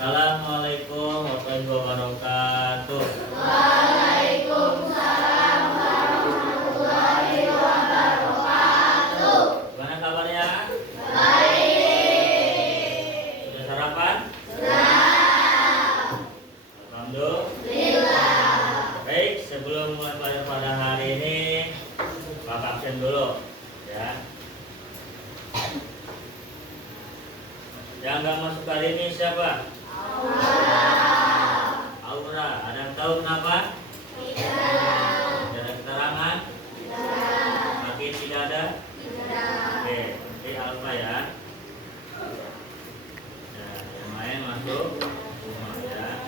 Assalamualaikum warahmatullahi wabarakatuh. Waalaikumsalam warahmatullahi wabarakatuh. Gimana kabarnya? Baik. Sudah sarapan? Sudah. Alhamdulillah. Baik, sebelum mulai pelajaran pada hari ini, Pak absen dulu, ya. Yang nggak masuk hari ini siapa? Aura. Ada yang tahu kenapa? Tidak. Ada keterangan? Tidak. Makin tidak ada? Tidak. Oke, nanti Alfa ya. Nah, yang lain masuk semua ya.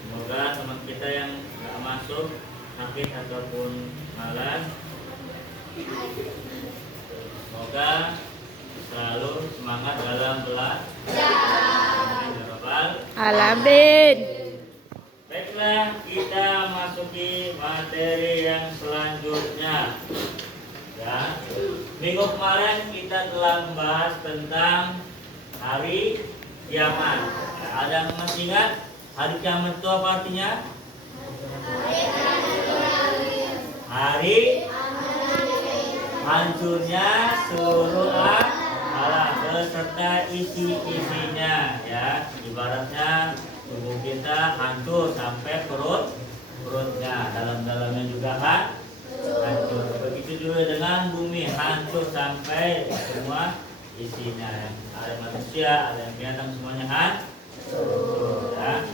Semoga teman kita yang nggak masuk sakit ataupun malas, semoga selalu semangat dalam belajar. Alamin. Baiklah, kita masuki materi yang selanjutnya. Ya, minggu kemarin kita telah membahas tentang hari kiamat. Ya, ada yang masih ingat hari kiamat itu apa artinya? Hari hancurnya seluruh alam beserta isi-isinya, ya. Ibaratnya tubuh kita hancur sampai perutnya, dalam-dalamnya juga hancur. Begitu juga dengan bumi, hancur sampai semua isinya. Ada manusia, ada yang binatang, semuanya hancur, ya.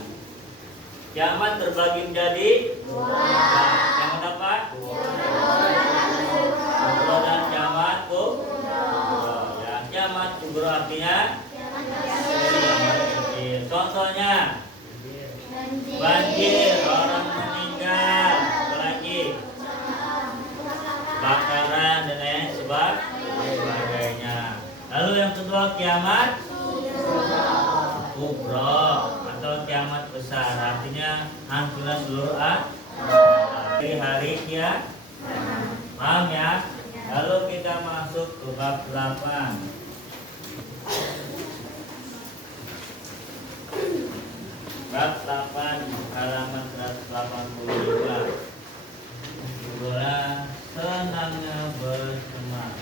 Kiamat terbagi menjadi kiamat apa? Kubro dan kiamat kubro. Ya, kiamat kubro artinya contohnya banjir, orang meninggal, apalagi bakaran dan lain sebagainya. Lalu yang kedua kiamat kubro atau kiamat besar, artinya hancurnya seluruh hari kiamat. Paham ya? Lalu kita masuk ke bab 8. Bab 8 halaman 185. Bola senangnya bersama.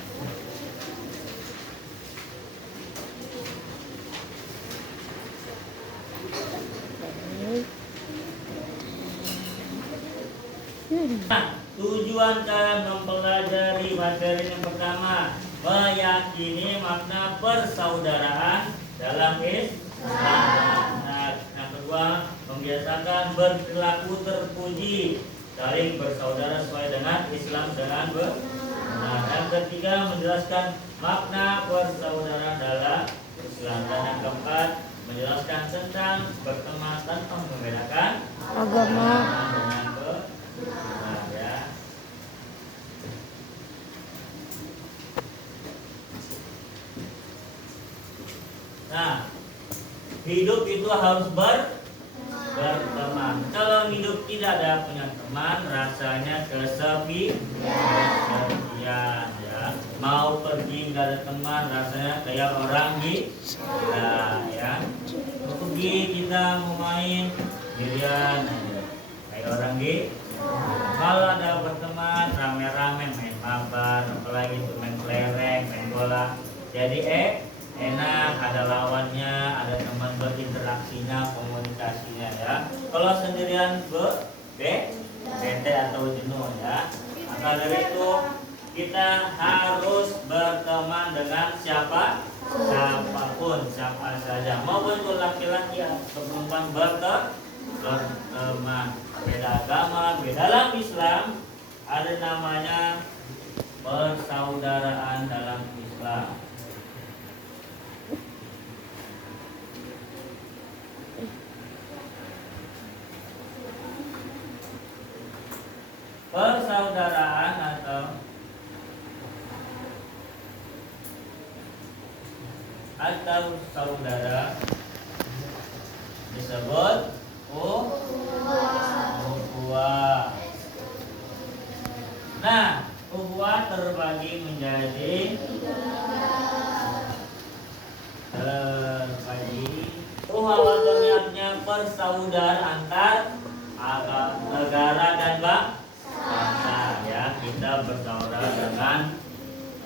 Nah, tujuan kalian mempelajari materi yang pertama, meyakini makna persaudaraan dalam Islam. Nah, yang kedua, membiasakan berperilaku terpuji, saling bersaudara sesuai dengan Islam dengan benar. Yang ketiga, menjelaskan makna persaudaraan dalam Islam. Dan yang keempat, menjelaskan tentang berteman tanpa membedakan Agama. dengan benar, ya. Nah, hidup itu harus berteman. Kalau hidup tidak ada punya teman, rasanya kesepian, ya. Mau pergi nggak ada teman, rasanya kayak orang gila, ya. Mau pergi kita mau main sendirian aja, kayak orang gila. Kalau ada berteman, rame-rame main mabar, apalagi itu main kelereng, main bola, jadi enak, ada lawannya, ada teman berinteraksinya, komunikasinya, ya. Kalau sendirian bete atau jenuh, ya. Maka dari itu kita harus berteman dengan siapapun, siapa saja, maupun itu laki-laki atau perempuan, berteman. Beda agama, beda dalam Islam ada namanya persaudaraan dalam Islam. Persaudaraan atau saudara disebut ukhuwah. Nah, ukhuwah terbagi menjadi ukhuwah bersaudara antar negara dan bangsa ya. Kita bersaudara dengan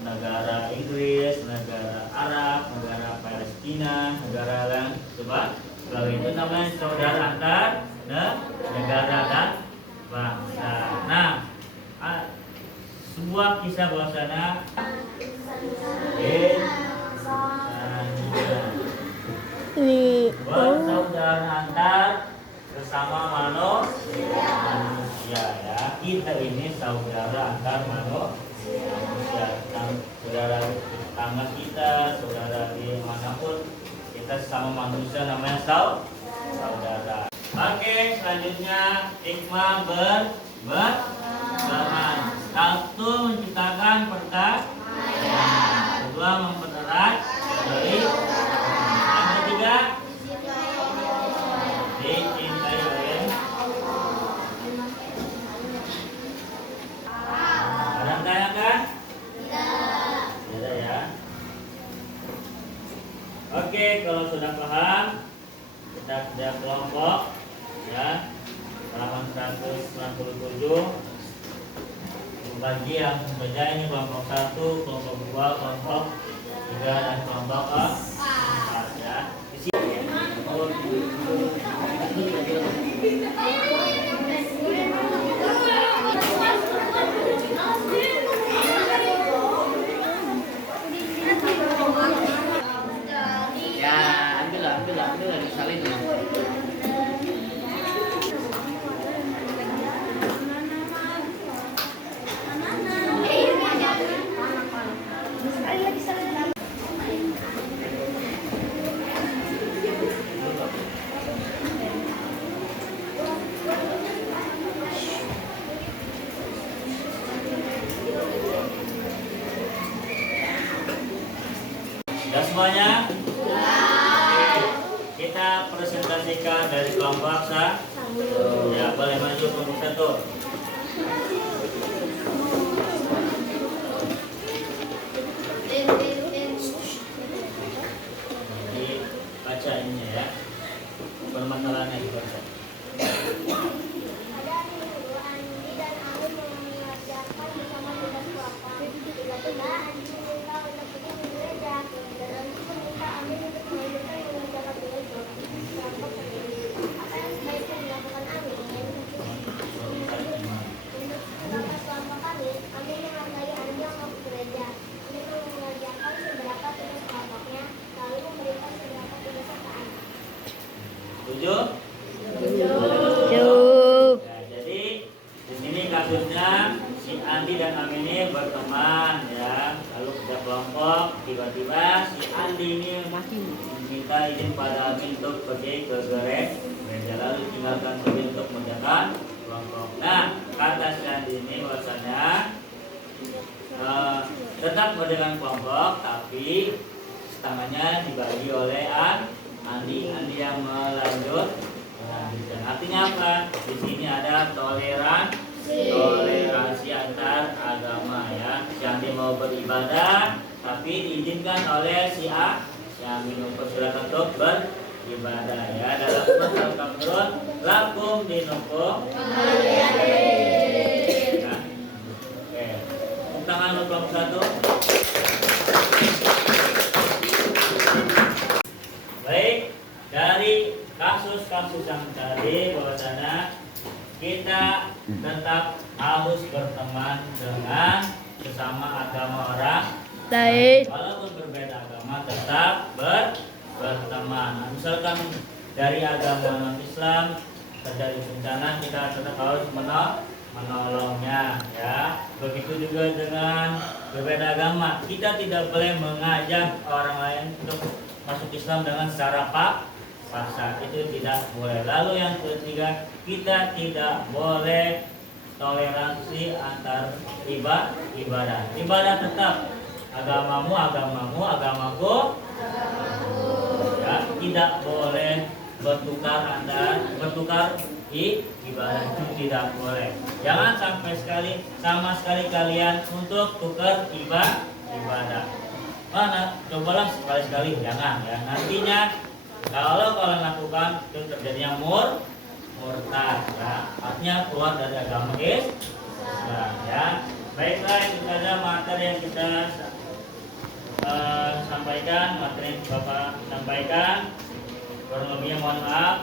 negara Inggris, negara Arab, negara Palestina, negara lain. Coba kalau itu namanya saudara antar negara dan bangsa. Nah, sebuah kisah bahwasanya bersaudara antar sesama manusia ya. Kita ini saudara antar manusia, saudara tetangga kita, saudara di manapun kita sesama manusia namanya saudara. Oke, selanjutnya hikmah berteman. Satu, menciptakan pertanyaan. Kedua, mempererat dari. Yang ketiga, dicintai oleh. Ada yang tanyakan? Tidak ya. Oke, kalau sudah paham, kita kerja kelompok ya. Halaman 197. Bagi yang bekerja ini kelompok 1, kelompok 2, kelompok 3 dan kelompok 4 ya. Di sini ya, ambil disalin dulu. sudah semuanya? Oke. Kita presentasikan dari kelompok ya, boleh maju kelompok 1. Baca ini ya, permasalahannya dibaca. Pada hari Minggu, Andi dan Amin mengerjakan bersama tugas kelompok. Tiba-tiba Andi meminta untuk pergi ke gereja, dan Andi meminta Amin untuk melanjutkan mengerjakan tugas kelompok sendiri. Apa yang sebaiknya dilakukan Amin? Untuk tugas kelompok Amin menghargai Andi untuk ke gereja. Amin mengerjakan beberapa tugas kelompoknya, lalu memberikan beberapa tugas ke Andi. Setuju? Yuk. Ya, jadi di sini kasusnya si Andi dan Amin ini berteman ya, lalu kerja kelompok. Tiba-tiba si Andi ini minta izin pada Amin untuk pergi ke gereja, lalu tinggalkan pergi untuk mengerjakan kelompok. Nah, kata si Andi ini bahwasanya tetap mengerjakan kelompok, tapi tangannya dibagi oleh Andi yang melanjutkan. Artinya apa? Di sini ada toleransi antar agama ya. Si Andi mau beribadah, tapi diizinkan oleh si Amin silakan untuk beribadah ya. Dalam surat Al-Kafirun, lakum dinukum waliyadin. Oke, tepuk tangan untuk kelompok 1. Baik, dari kasus-kasus yang tadi bahwasanya kita tetap harus berteman dengan sesama agama orang Baik. walaupun berbeda agama tetap berteman. Misalkan dari agama non-Islam terjadi bencana, kita tetap harus menolongnya ya. Begitu juga dengan berbeda agama, kita tidak boleh mengajak orang lain untuk masuk Islam dengan secara paksa, itu tidak boleh. Lalu yang ketiga, kita tidak boleh toleransi antar ibadah. Ibadah tetap agamamu, agamaku. Ya, tidak boleh bertukar ibadah, itu tidak boleh. Jangan sampai sama sekali kalian untuk tukar ibadah. Mana? Cobalah sekali-sekali, jangan ya. Nantinya Kalau kalian lakukan itu terjadinya murtad, ya. Artinya keluar dari agama Islam, ya. Baiklah, itu saja materi yang kita sampaikan, materi yang Bapak sampaikan. Kurang lebihnya mohon maaf.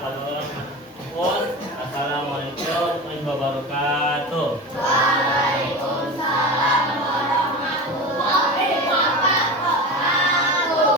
Assalamualaikum warahmatullahi wabarakatuh.